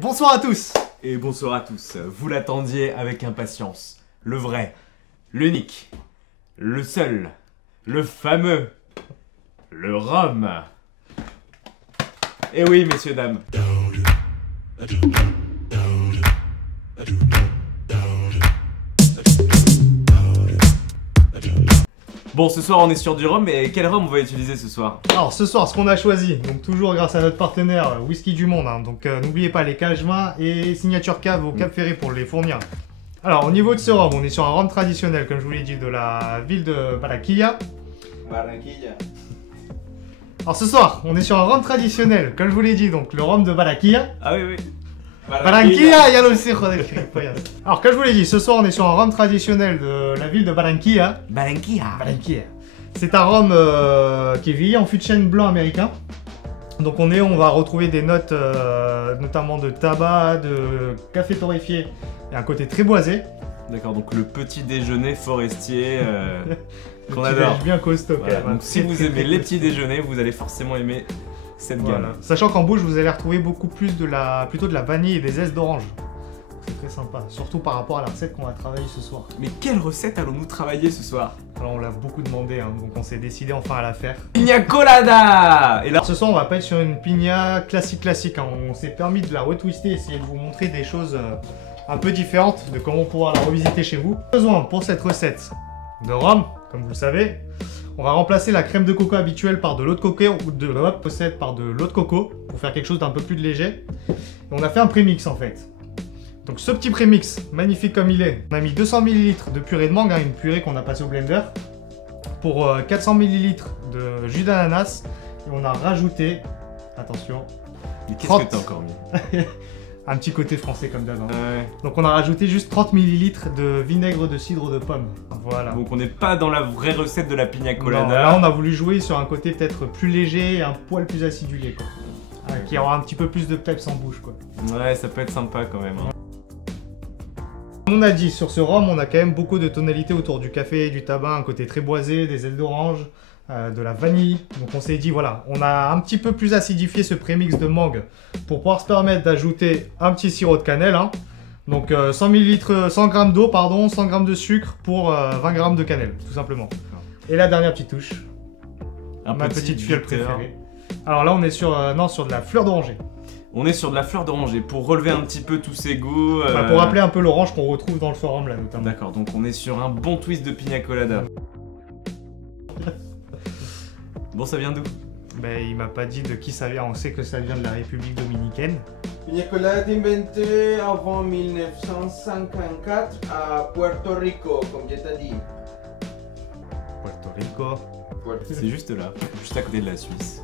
Bonsoir à tous. Et bonsoir à tous, vous l'attendiez avec impatience. Le vrai, l'unique, le seul, le fameux, le rhum. Et oui, messieurs, dames. Bon, ce soir on est sur du rhum, mais quel rhum on va utiliser ce soir? Alors ce soir, ce qu'on a choisi, donc toujours grâce à notre partenaire Whisky du Monde, hein, donc n'oubliez pas les cages mains et signature cave au Cap Ferré pour les fournir. Alors au niveau de ce rhum, on est sur un rhum traditionnel, comme je vous l'ai dit, de la ville de Barranquilla. Alors ce soir, on est sur un rhum traditionnel, comme je vous l'ai dit, donc le rhum de Barranquilla. Ah oui, oui. Barranquilla, ya lo sé, joder. Alors comme je vous l'ai dit, ce soir on est sur un rhum traditionnel de la ville de Barranquilla. Barranquilla. C'est un rhum qui est vieilli en fût de chêne blanc américain. Donc on va retrouver des notes notamment de tabac, de café torréfié et un côté très boisé. D'accord, donc le petit déjeuner forestier qu'on Petit adore. déj bien costaud. Voilà, Quand même, donc si vous aimez les petits déjeuners, vous allez forcément aimer cette gamme. Voilà. Sachant qu'en bouche, vous allez retrouver beaucoup plus plutôt de la vanille et des zestes d'orange. C'est très sympa, surtout par rapport à la recette qu'on va travailler ce soir. Mais quelle recette allons-nous travailler ce soir? Alors on l'a beaucoup demandé, hein, donc on s'est décidé enfin à la faire. Pina colada! Et là, Alors ce soir, on va pas être sur une pina classique, hein. On s'est permis de la retwister, essayer de vous montrer des choses un peu différentes de comment pouvoir la revisiter chez vous. Besoin pour cette recette de rhum, comme vous le savez. On va remplacer la crème de coco habituelle par de l'eau de coco ou de l'eau de coco pour faire quelque chose d'un peu plus léger. Et on a fait un prémix en fait. Donc ce petit prémix, magnifique comme il est, on a mis 200 ml de purée de mangue, hein, une purée qu'on a passée au blender, pour 400 ml de jus d'ananas, et on a rajouté, attention, mais qu'est-ce 30. que t'as encore mis? Un petit côté français comme d'hab. Hein. Ouais. Donc on a rajouté juste 30 ml de vinaigre de cidre de pomme. Voilà. Donc on n'est pas dans la vraie recette de la pina colada. Non, là on a voulu jouer sur un côté peut-être plus léger et un poil plus acidulé quoi. Qui aura un petit peu plus de peps en bouche quoi. Ouais, ça peut être sympa quand même. Hein. Comme on a dit, sur ce rhum, on a quand même beaucoup de tonalités autour du café, du tabac, un côté très boisé, des ailes d'orange, de la vanille. Donc on s'est dit, voilà, on a un petit peu plus acidifié ce prémix de mangue pour pouvoir se permettre d'ajouter un petit sirop de cannelle. Hein. Donc 100 g d'eau, pardon, 100 g de sucre pour 20 g de cannelle, tout simplement. Et la dernière petite touche, ma petite fiole préférée. Alors là, on est sur de la fleur d'oranger. On est sur de la fleur d'oranger pour relever un petit peu tous ces goûts. Pour rappeler un peu l'orange qu'on retrouve dans le forum là notamment. D'accord, donc on est sur un bon twist de pina colada. Bon, ça vient d'où? Ben, il m'a pas dit de qui ça vient, on sait que ça vient de la République Dominicaine. Pina colada inventée avant 1954 à Puerto Rico, comme je t'ai dit. Puerto Rico. C'est juste là, juste à côté de la Suisse.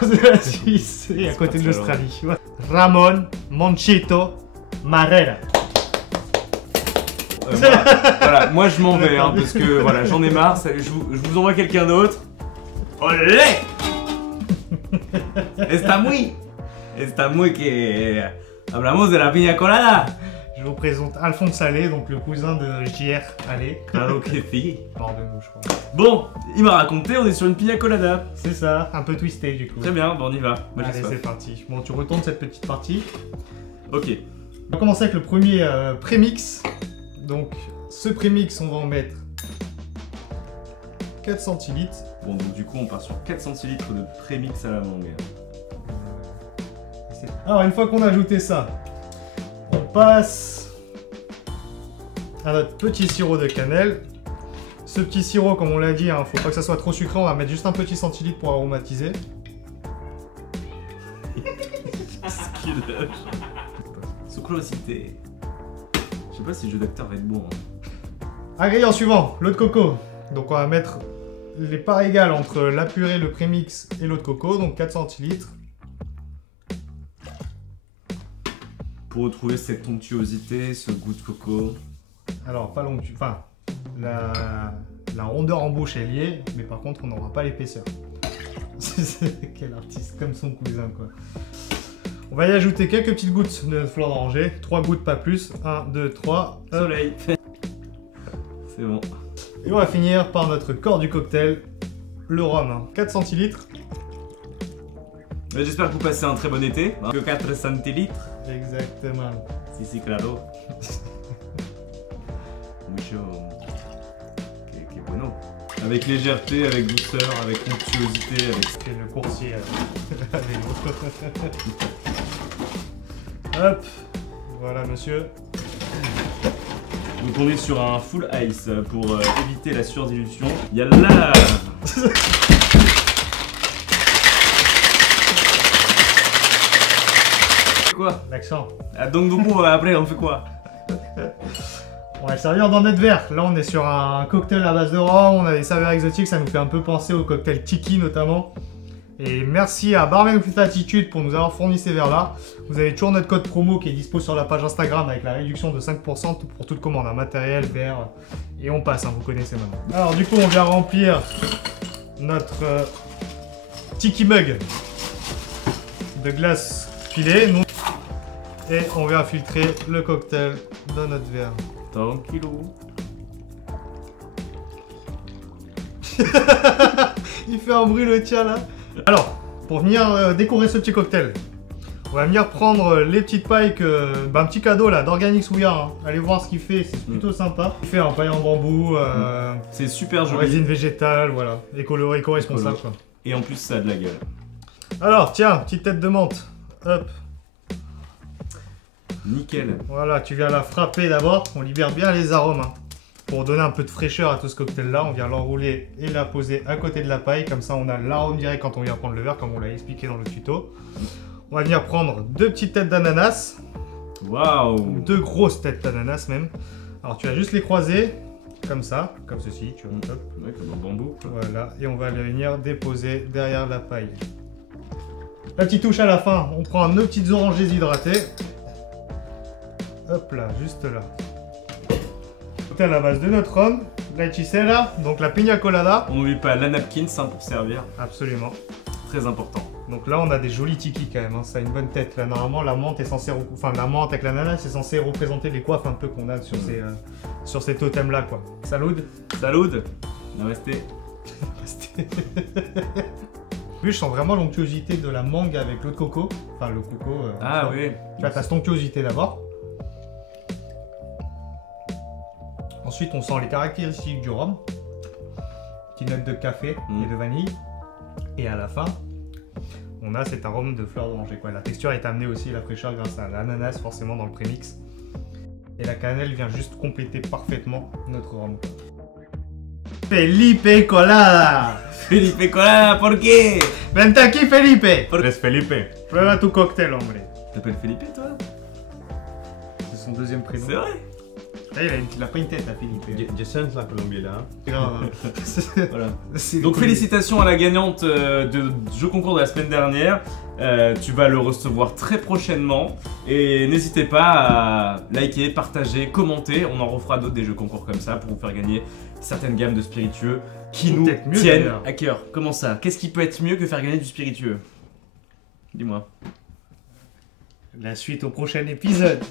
C'est la Suisse et à côté de l'Australie. Ramon Monchito Marrera. Voilà, moi je m'en vais, hein, parce que voilà, j'en ai marre, je vous envoie quelqu'un d'autre. Olé! Está muy que hablamos de la piña colada. Je vous présente Alphonse Allais, donc le cousin de JR Allais. Claro que sí. Mort de nous, je crois. Bon, il m'a raconté, on est sur une piña colada. C'est ça, un peu twisté du coup. Très bien, bon on y va. Moi, Allez, c'est parti. Bon, tu retournes cette petite partie. Ok. On va commencer avec le premier prémix. Donc, ce prémix, on va en mettre 4 centilitres. Bon, donc du coup, on part sur 4 centilitres de prémix à la mangue. Alors, une fois qu'on a ajouté ça, on passe à notre petit sirop de cannelle. Ce petit sirop, comme on l'a dit, hein, faut pas que ça soit trop sucré, on va mettre juste un petit centilitre pour aromatiser. Sucrosité. Je sais pas si le jeu d'acteur va être bon. Hein. Ingrédient suivant, l'eau de coco. Donc on va mettre les parts égales entre la purée, le prémix et l'eau de coco, donc 4 centilitres. Pour retrouver cette onctuosité, ce goût de coco. Alors pas l'onctueux, enfin la rondeur en bouche est liée, mais par contre on n'aura pas l'épaisseur. Quel artiste comme son cousin quoi. On va y ajouter quelques petites gouttes de fleur d'oranger, 3 gouttes pas plus, 1, 2, 3. Soleil. C'est bon. Et on va finir par notre corps du cocktail, le rhum, hein. 4 centilitres. J'espère que vous passez un très bon été. Que 4 centilitres. Exactement. Si, claro. Mucho. Que bueno. Avec légèreté, avec douceur, avec onctuosité, avec... C'est le coursier à vélo. Hop. Voilà, monsieur. Donc on est sur un full ice pour éviter la surdilution. Yalla. Quoi? L'accent. Ah, donc du coup après on fait quoi? On va le servir dans notre verre. Là, on est sur un cocktail à base de rhum. On a des saveurs exotiques. Ça nous fait un peu penser au cocktail Tiki notamment. Et merci à Barman with Attitude pour nous avoir fourni ces verres-là. Vous avez toujours notre code promo qui est dispo sur la page Instagram avec la réduction de 5% pour toute commande. Un matériel, verre. Et on passe, hein, vous connaissez maintenant. Alors du coup, on vient remplir notre Tiki Mug de glace filée. Et on vient filtrer le cocktail dans notre verre. Tranquillou. Il fait un bruit le tien là. Alors, pour venir décorer ce petit cocktail, on va venir prendre les petites pailles un petit cadeau là d'Organix Ouya. Hein. Allez voir ce qu'il fait, c'est plutôt sympa. Il fait un paille en bambou, c'est super joli. résine végétale, voilà, éco-responsable quoi. Et en plus ça a de la gueule. Alors tiens, petite tête de menthe. Hop. Nickel. Voilà, tu viens la frapper d'abord. On libère bien les arômes. Hein. Pour donner un peu de fraîcheur à tout ce cocktail là, on vient l'enrouler et la poser à côté de la paille. Comme ça, on a l'arôme direct quand on vient prendre le verre, comme on l'a expliqué dans le tuto. On va venir prendre 2 petites têtes d'ananas. Waouh. 2 grosses têtes d'ananas même. Alors, tu vas juste les croiser, comme ça, comme ceci. Tu vois, hop. Ouais, comme un bambou. Quoi. Voilà, et on va les venir déposer derrière la paille. La petite touche à la fin, on prend nos petites oranges déshydratées. Hop là, juste là. Cocktail à la base de notre rhum, la hechicera, donc la pina colada. On n'oublie pas la napkin, hein, pour servir. Absolument. Très important. Donc là, on a des jolis tiki quand même, hein. Ça a une bonne tête. Là, normalement, la menthe est censée, enfin la menthe avec l'ananas, c'est censé représenter les coiffes un peu qu'on a sur ces totems-là, quoi. Salud. Salud. Namasté. Je sens vraiment l'onctuosité de la mangue avec l'eau de coco. Enfin, le coco. Ah oui. Tu as ta onctuosité d'abord. Ensuite, on sent les caractéristiques du rhum. Petite note de café et de vanille. Et à la fin, on a cet arôme de fleur d'oranger. La texture est amenée aussi à la fraîcheur grâce à l'ananas forcément dans le prémix. Et la cannelle vient juste compléter parfaitement notre rhum. Felipe Colada. Felipe Colada, ¿por qué? Vente aquí, Felipe. Es Felipe. Prueba tu cocktail, hombre. T'appelles Felipe, toi? C'est son deuxième prénom. C'est vrai? Il a pas une tête à Philippe. Je sens la Colombie là. Voilà. Donc félicitations à la gagnante de jeu concours de la semaine dernière. Tu vas le recevoir très prochainement. Et n'hésitez pas à liker, partager, commenter. On en refera d'autres des jeux concours comme ça pour vous faire gagner certaines gammes de spiritueux qui nous tiennent à cœur. Comment ça? Qu'est-ce qui peut être mieux que faire gagner du spiritueux? Dis-moi. La suite au prochain épisode.